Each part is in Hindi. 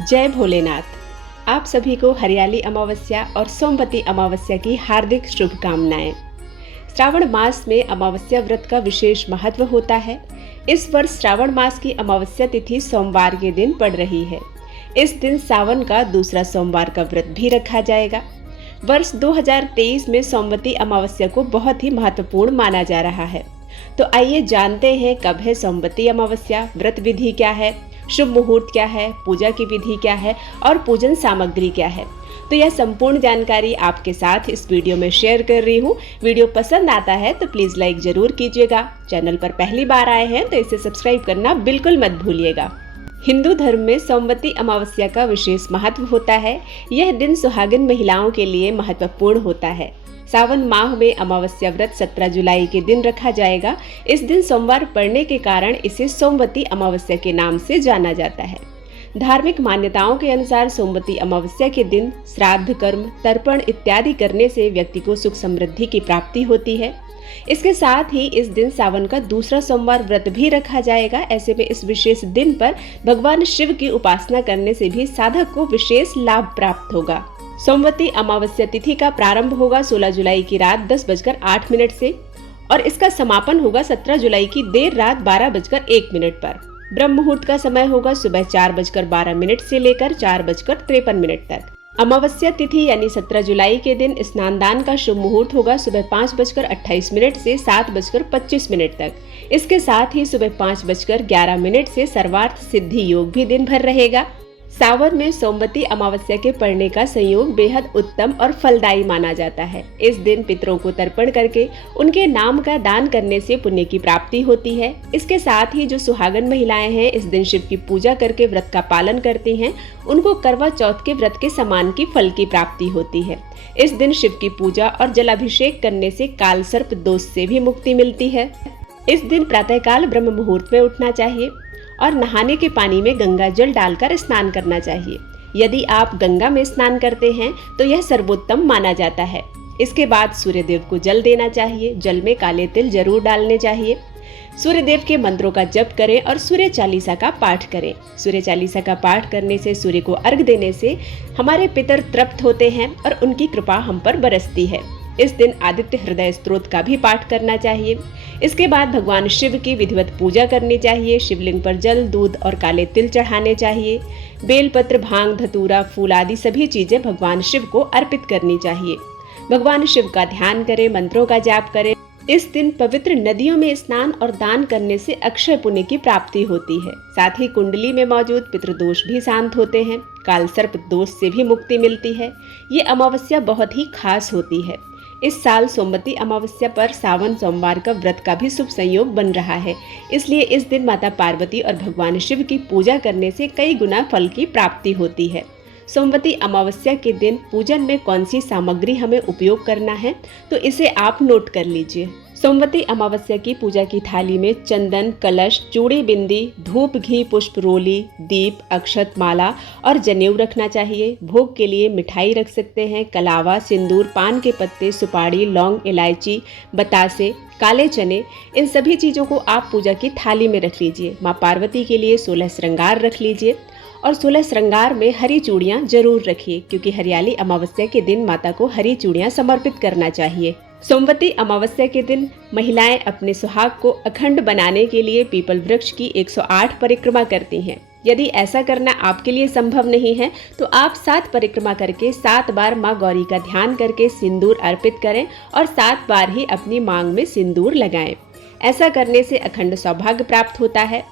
जय भोलेनाथ। आप सभी को हरियाली अमावस्या और सोमवती अमावस्या की हार्दिक शुभकामनाएं। श्रावण मास में अमावस्या व्रत का विशेष महत्व होता है। इस वर्ष श्रावण मास की अमावस्या तिथि सोमवार के दिन पड़ रही है। इस दिन सावन का दूसरा सोमवार का व्रत भी रखा जाएगा। वर्ष 2023 में सोमवती अमावस्या को बहुत ही महत्वपूर्ण माना जा रहा है। तो आइए जानते हैं कब है सोमवती अमावस्या, व्रत विधि क्या है, शुभ मुहूर्त क्या है, पूजा की विधि क्या है और पूजन सामग्री क्या है। तो यह संपूर्ण जानकारी आपके साथ इस वीडियो में शेयर कर रही हूँ। वीडियो पसंद आता है तो प्लीज़ लाइक ज़रूर कीजिएगा। चैनल पर पहली बार आए हैं तो इसे सब्सक्राइब करना बिल्कुल मत भूलिएगा। हिंदू धर्म में सोमवती अमावस्या का विशेष महत्व होता है। यह दिन सुहागिन महिलाओं के लिए महत्वपूर्ण होता है। सावन माह में अमावस्या व्रत 17 जुलाई के दिन रखा जाएगा। इस दिन सोमवार पड़ने के कारण इसे सोमवती अमावस्या के नाम से जाना जाता है। धार्मिक मान्यताओं के अनुसार सोमवती अमावस्या के दिन श्राद्ध कर्म, तर्पण इत्यादि करने से व्यक्ति को सुख समृद्धि की प्राप्ति होती है। इसके साथ ही इस दिन सावन का दूसरा सोमवार व्रत भी रखा जाएगा। ऐसे में इस विशेष दिन पर भगवान शिव की उपासना करने से भी साधक को विशेष लाभ प्राप्त होगा। सोमवती अमावस्या तिथि का प्रारंभ होगा 16 जुलाई की रात 10:08 से और इसका समापन होगा 17 जुलाई की देर रात 12:01 पर। ब्रह्म मुहूर्त का समय होगा सुबह 4:12 से लेकर 4:53 तक। अमावस्या तिथि यानी 17 जुलाई के दिन स्नान दान का शुभ मुहूर्त होगा सुबह 5:28 से 7:25 तक। इसके साथ ही सुबह 5:11 से सर्वार्थ सिद्धि योग भी दिन भर रहेगा। सावन में सोमवती अमावस्या के पड़ने का संयोग बेहद उत्तम और फलदायी माना जाता है। इस दिन पितरों को तर्पण करके उनके नाम का दान करने से पुण्य की प्राप्ति होती है। इसके साथ ही जो सुहागन महिलाएं हैं इस दिन शिव की पूजा करके व्रत का पालन करती हैं, उनको करवा चौथ के व्रत के समान की फल की प्राप्ति होती है। इस दिन शिव की पूजा और जलाभिषेक करने से काल सर्प दोष से भी मुक्ति मिलती है। इस दिन प्रातःकाल ब्रह्म मुहूर्त में उठना चाहिए और नहाने के पानी में गंगा जल डालकर स्नान करना चाहिए। यदि आप गंगा में स्नान करते हैं तो यह सर्वोत्तम माना जाता है। इसके बाद सूर्यदेव को जल देना चाहिए। जल में काले तिल जरूर डालने चाहिए। सूर्यदेव के मंत्रों का जप करें और सूर्य चालीसा का पाठ करें। सूर्य चालीसा का पाठ करने से, सूर्य को अर्घ देने से हमारे पितर तृप्त होते हैं और उनकी कृपा हम पर बरसती है। इस दिन आदित्य हृदय स्तोत्र का भी पाठ करना चाहिए। इसके बाद भगवान शिव की विधिवत पूजा करनी चाहिए। शिवलिंग पर जल, दूध और काले तिल चढ़ाने चाहिए। बेलपत्र, भांग, धतूरा, फूल आदि सभी चीजें भगवान शिव को अर्पित करनी चाहिए। भगवान शिव का ध्यान करें, मंत्रों का जाप करें। इस दिन पवित्र नदियों में स्नान और दान करने से अक्षय पुण्य की प्राप्ति होती है। साथ ही कुंडली में मौजूद पितृदोष भी शांत होते हैं। काल सर्प दोष से भी मुक्ति मिलती है। ये अमावस्या बहुत ही खास होती है। इस साल सोमवती अमावस्या पर सावन सोमवार का व्रत का भी शुभ संयोग बन रहा है। इसलिए इस दिन माता पार्वती और भगवान शिव की पूजा करने से कई गुना फल की प्राप्ति होती है। सोमवती अमावस्या के दिन पूजन में कौन सी सामग्री हमें उपयोग करना है तो इसे आप नोट कर लीजिए। सोमवती अमावस्या की पूजा की थाली में चंदन, कलश, चूड़ी, बिंदी, धूप, घी, पुष्प, रोली, दीप, अक्षत, माला और जनेऊ रखना चाहिए। भोग के लिए मिठाई रख सकते हैं। कलावा, सिंदूर, पान के पत्ते, सुपारी, लौंग, इलायची, बतासे, काले चने, इन सभी चीज़ों को आप पूजा की थाली में रख लीजिए। माँ पार्वती के लिए 16 श्रृंगार रख लीजिए और 16 श्रृंगार में हरी चूड़ियाँ जरूर रखिए, क्योंकि हरियाली अमावस्या के दिन माता को हरी चूड़ियाँ समर्पित करना चाहिए। सोमवती अमावस्या के दिन महिलाएं अपने सुहाग को अखंड बनाने के लिए पीपल वृक्ष की 108 परिक्रमा करती हैं। यदि ऐसा करना आपके लिए संभव नहीं है तो आप 7 परिक्रमा करके 7 बार माँ गौरी का ध्यान करके सिंदूर अर्पित करें और 7 बार ही अपनी मांग में सिंदूर लगाएं। ऐसा करने से अखंड सौभाग्य प्राप्त होता है।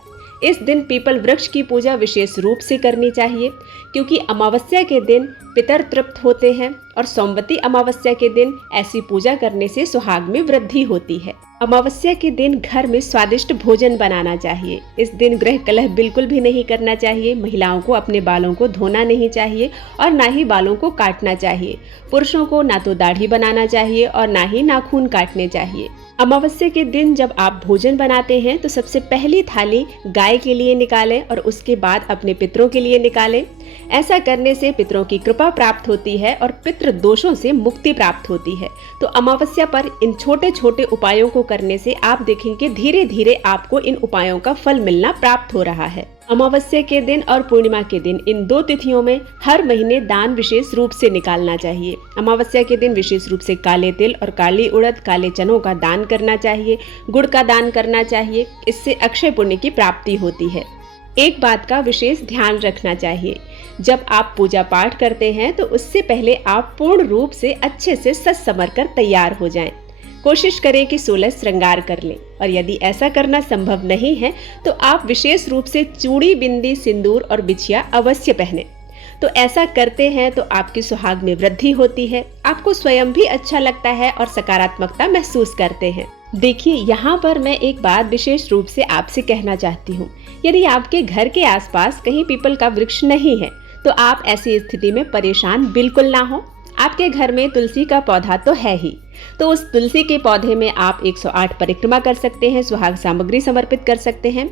इस दिन पीपल वृक्ष की पूजा विशेष रूप से करनी चाहिए, क्योंकि अमावस्या के दिन पितर तृप्त होते हैं और सोमवती अमावस्या के दिन ऐसी पूजा करने से सुहाग में वृद्धि होती है। अमावस्या के दिन घर में स्वादिष्ट भोजन बनाना चाहिए। इस दिन गृह कलह बिल्कुल भी नहीं करना चाहिए। महिलाओं को अपने बालों को धोना नहीं चाहिए और ना ही बालों को काटना चाहिए। पुरुषों को ना तो दाढ़ी बनाना चाहिए और ना ही नाखून काटने चाहिए। अमावस्या के दिन जब आप भोजन बनाते हैं तो सबसे पहली थाली गाय के लिए निकालें और उसके बाद अपने पितरों के लिए निकालें। ऐसा करने से पितरों की कृपा प्राप्त होती है और पितृ दोषों से मुक्ति प्राप्त होती है। तो अमावस्या पर इन छोटे छोटे उपायों को करने से आप देखेंगे धीरे धीरे आपको इन उपायों का फल मिलना प्राप्त हो रहा है। अमावस्या के दिन और पूर्णिमा के दिन, इन 2 तिथियों में हर महीने दान विशेष रूप से निकालना चाहिए। अमावस्या के दिन विशेष रूप से काले तिल और काली उड़द, काले चनों का दान करना चाहिए, गुड़ का दान करना चाहिए। इससे अक्षय पुण्य की प्राप्ति होती है। एक बात का विशेष ध्यान रखना चाहिए, जब आप पूजा पाठ करते हैं तो उससे पहले आप पूर्ण रूप से अच्छे से सज संवर कर तैयार हो जाएं। कोशिश करें कि 16 श्रृंगार कर लें, और यदि ऐसा करना संभव नहीं है तो आप विशेष रूप से चूड़ी, बिंदी, सिंदूर और बिछिया अवश्य पहने। तो ऐसा करते हैं तो आपकी सुहाग में वृद्धि होती है, आपको स्वयं भी अच्छा लगता है और सकारात्मकता महसूस करते हैं। देखिए, यहाँ पर मैं एक बात विशेष रूप से आपसे कहना चाहती हूँ। यदि आपके घर के आसपास कहीं पीपल का वृक्ष नहीं है तो आप ऐसी स्थिति में परेशान बिल्कुल ना हो। आपके घर में तुलसी का पौधा तो है ही, तो उस तुलसी के पौधे में आप 108 परिक्रमा कर सकते हैं, सुहाग सामग्री समर्पित कर सकते हैं।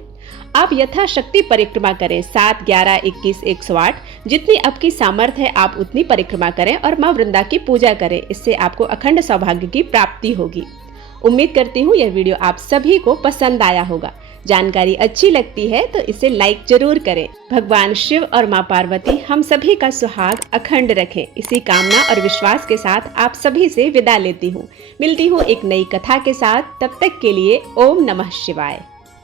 आप यथाशक्ति परिक्रमा करें, 7, 11, 21, 108, जितनी आपकी सामर्थ्य है आप उतनी परिक्रमा करें और माँ वृंदा की पूजा करें। इससे आपको अखंड सौभाग्य की प्राप्ति होगी। उम्मीद करती हूँ यह वीडियो आप सभी को पसंद आया होगा। जानकारी अच्छी लगती है तो इसे लाइक जरूर करें। भगवान शिव और माँ पार्वती हम सभी का सुहाग अखंड रखें। इसी कामना और विश्वास के साथ आप सभी से विदा लेती हूँ। मिलती हूँ एक नई कथा के साथ। तब तक के लिए ओम नमः शिवाय।